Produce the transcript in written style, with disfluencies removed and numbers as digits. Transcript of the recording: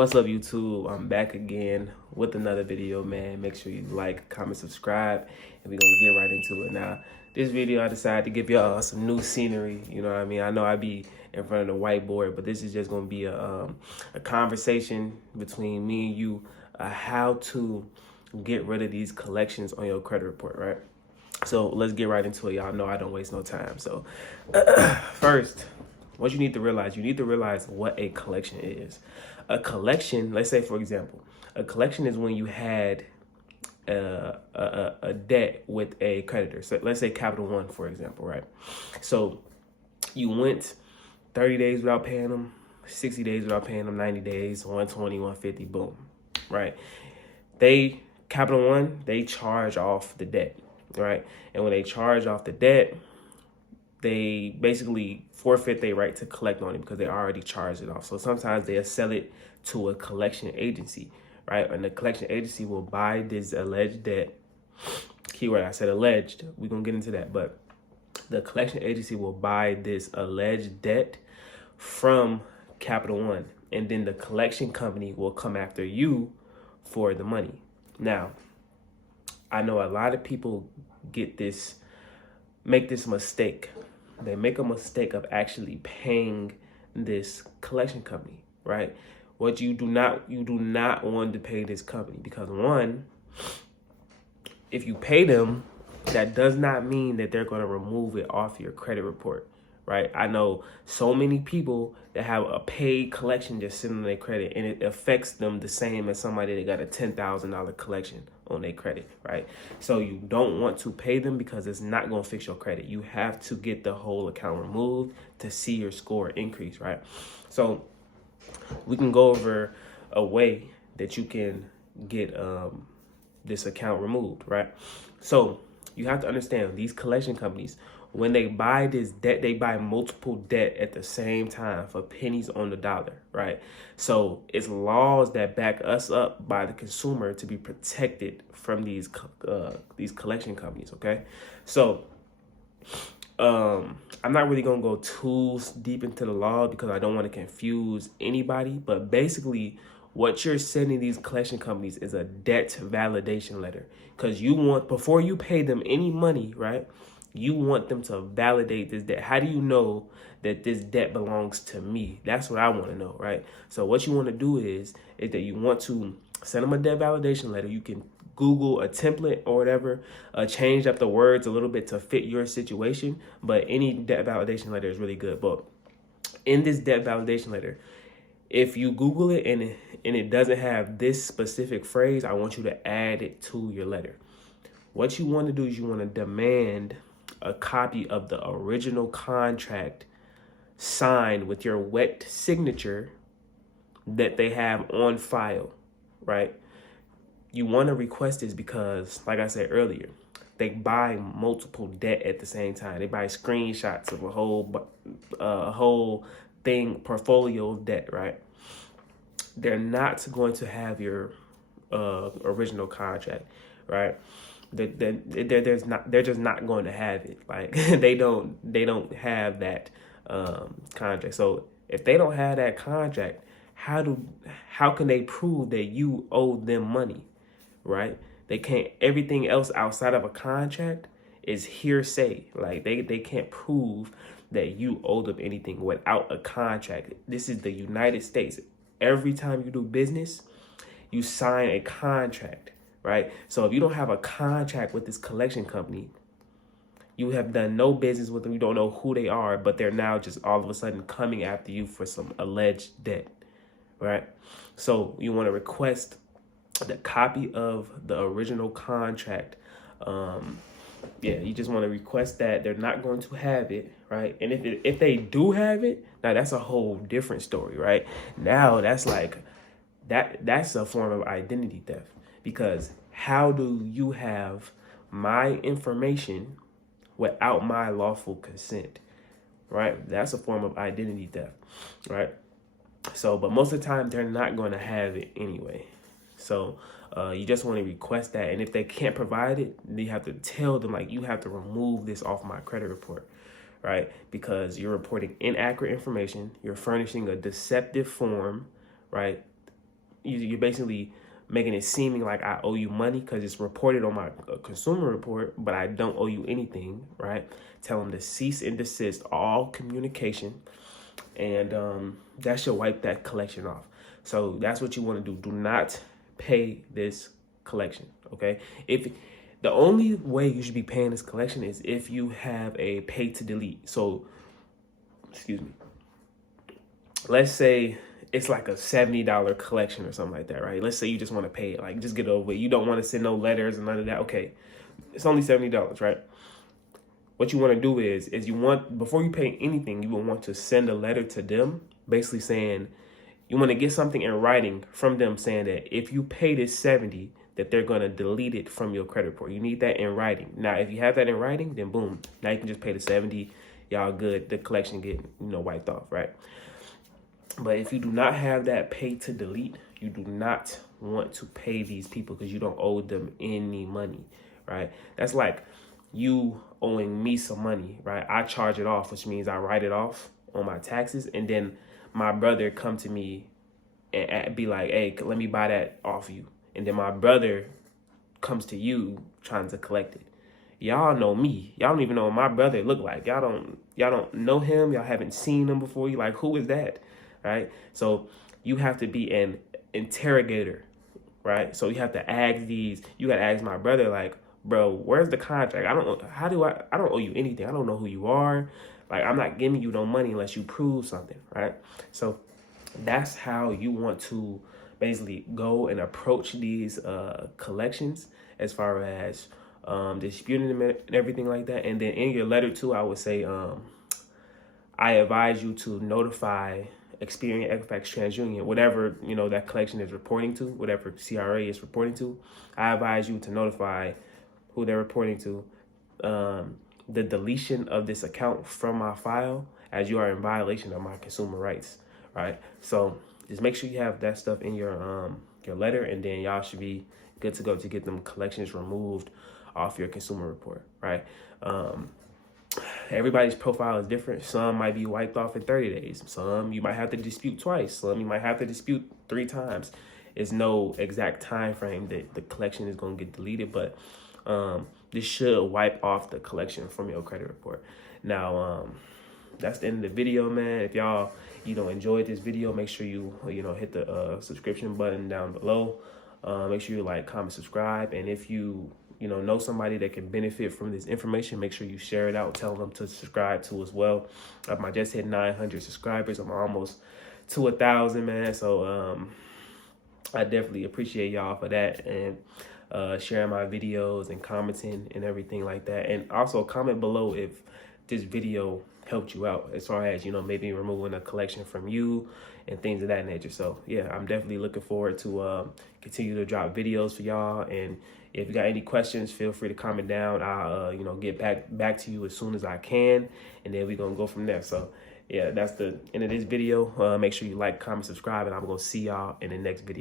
What's up, YouTube? I'm back again with another video, man. Make sure you like, comment, subscribe, and we're gonna get right into it. Now, this video I decided to give y'all some new scenery. You know what I mean? I know I be in front of the whiteboard, but this is just gonna be a conversation between me and you, how to get rid of these collections on your credit report, right? So let's get right into it. Y'all know I don't waste no time. So first, what you need to realize what a collection is. A collection, let's say for example, a collection is when you had a debt with a creditor. So let's say Capital One, for example, right? So you went 30 days without paying them, 60 days without paying them, 90 days, 120, 150, boom, right? Capital One, they charge off the debt, right? And when they charge off the debt, they basically forfeit their right to collect on it because they already charged it off. So sometimes they'll sell it to a collection agency, right? And the collection agency will buy this alleged debt. Keyword, I said alleged. We're going to get into that. But the collection agency will buy this alleged debt from Capital One. And then the collection company will come after you for the money. Now, I know a lot of people make this mistake. They make a mistake of actually paying this collection company, right? What you do not want to pay this company because one, if you pay them, that does not mean that they're going to remove it off your credit report, right? I know so many people that have a paid collection just sitting on their credit, and it affects them the same as somebody that got a $10,000 collection on their credit, right? So you don't want to pay them because it's not going to fix your credit. You have to get the whole account removed to see your score increase, right? So we can go over a way that you can get this account removed, right? So you have to understand these collection companies, when they buy this debt, they buy multiple debt at the same time for pennies on the dollar, right? So it's laws that back us up by the consumer to be protected from these collection companies, okay? So I'm not really gonna go too deep into the law because I don't want to confuse anybody, but basically what you're sending these collection companies is a debt validation letter because you want, before you pay them any money, right? You want them to validate this debt. How do you know that this debt belongs to me? That's what I want to know, right? So what you want to do is that you want to send them a debt validation letter. You can Google a template or whatever, change up the words a little bit to fit your situation, but any debt validation letter is really good. But in this debt validation letter, if you Google it and it doesn't have this specific phrase, I want you to add it to your letter. What you want to do is you want to demand a copy of the original contract signed with your wet signature that they have on file, right? You want to request this because, like I said earlier, they buy multiple debt at the same time. They buy screenshots of a whole thing, portfolio of debt, right? They're not going to have your original contract, right? They're just not going to have it. Like they don't have that contract. So if they don't have that contract, how can they prove that you owe them money, right? They can't. Everything else outside of a contract is hearsay. Like they can't prove that you owe them anything without a contract. This is the United States. Every time you do business, you sign a contract, right? So if you don't have a contract with this collection company, you have done no business with them. You don't know who they are, but they're now just all of a sudden coming after you for some alleged debt, right? So you want to request the copy of the original contract. You just want to request that. They're not going to have it, right? And if they do have it, now that's a whole different story, right? Now that's like that's a form of identity theft, because how do you have my information without my lawful consent, right? That's a form of identity theft, right? So, but most of the time they're not going to have it anyway. So you just want to request that. And if they can't provide it, you have to tell them, like, you have to remove this off my credit report, right? Because you're reporting inaccurate information. You're furnishing a deceptive form, right? you're basically making it seeming like I owe you money because it's reported on my consumer report, but I don't owe you anything, right? Tell them to cease and desist all communication, and that should wipe that collection off. So that's what you want to do. Do not pay this collection, okay? If the only way you should be paying this collection is if you have a pay to delete. So, excuse me. Let's say it's like a $70 collection or something like that, right? Let's say you just want to pay it, like just get it over with. You don't want to send no letters and none of that. Okay, it's only $70, right? What you want to do is you want, before you pay anything, you will want to send a letter to them, basically saying you want to get something in writing from them saying that if you pay this 70, that they're going to delete it from your credit report. You need that in writing. Now, if you have that in writing, then boom, now you can just pay the 70. Y'all good. The collection get, wiped off, right? But if you do not have that pay to delete, you do not want to pay these people because you don't owe them any money, right? That's like you owing me some money, right? I charge it off, which means I write it off on my taxes, and then my brother come to me and be like, hey, let me buy that off you. And then my brother comes to you trying to collect it. Y'all know me. Y'all don't even know what my brother look like. Y'all don't know him. Y'all haven't seen him before. You like, who is that? Right? So you have to be an interrogator, right? So you have to ask you got to ask my brother, like, bro, where's the contract? I don't owe you anything. I don't know who you are. Like, I'm not giving you no money unless you prove something, right? So that's how you want to basically go and approach these collections as far as disputing them and everything like that. And then in your letter too, I would say, I advise you to notify Experian, Equifax, TransUnion, whatever, that collection is reporting to, whatever CRA is reporting to. I advise you to notify who they're reporting to, the deletion of this account from my file, as you are in violation of my consumer rights, right? So just make sure you have that stuff in your letter, and then y'all should be good to go to get them collections removed off your consumer report, right? Everybody's profile is different. Some might be wiped off in 30 days. Some you might have to dispute twice. Some you might have to dispute 3 times. It's no exact time frame that the collection is going to get deleted, but this should wipe off the collection from your credit report. Now, that's the end of the video, man. If y'all, enjoyed this video, make sure you, hit the subscription button down below. Make sure you like, comment, subscribe. And if you, know somebody that can benefit from this information, make sure you share it out. Tell them to subscribe to as well. I just hit 900 subscribers. I'm almost to 1,000, man. So I definitely appreciate y'all for that, and sharing my videos and commenting and everything like that. And also comment below if this video helped you out as far as, maybe removing a collection from you and things of that nature. So yeah, I'm definitely looking forward to continue to drop videos for y'all. And if you got any questions, feel free to comment down. I'll get back to you as soon as I can, and then we're gonna go from there. So yeah, that's the end of this video. Make sure you like, comment, subscribe, and I'm gonna see y'all in the next video.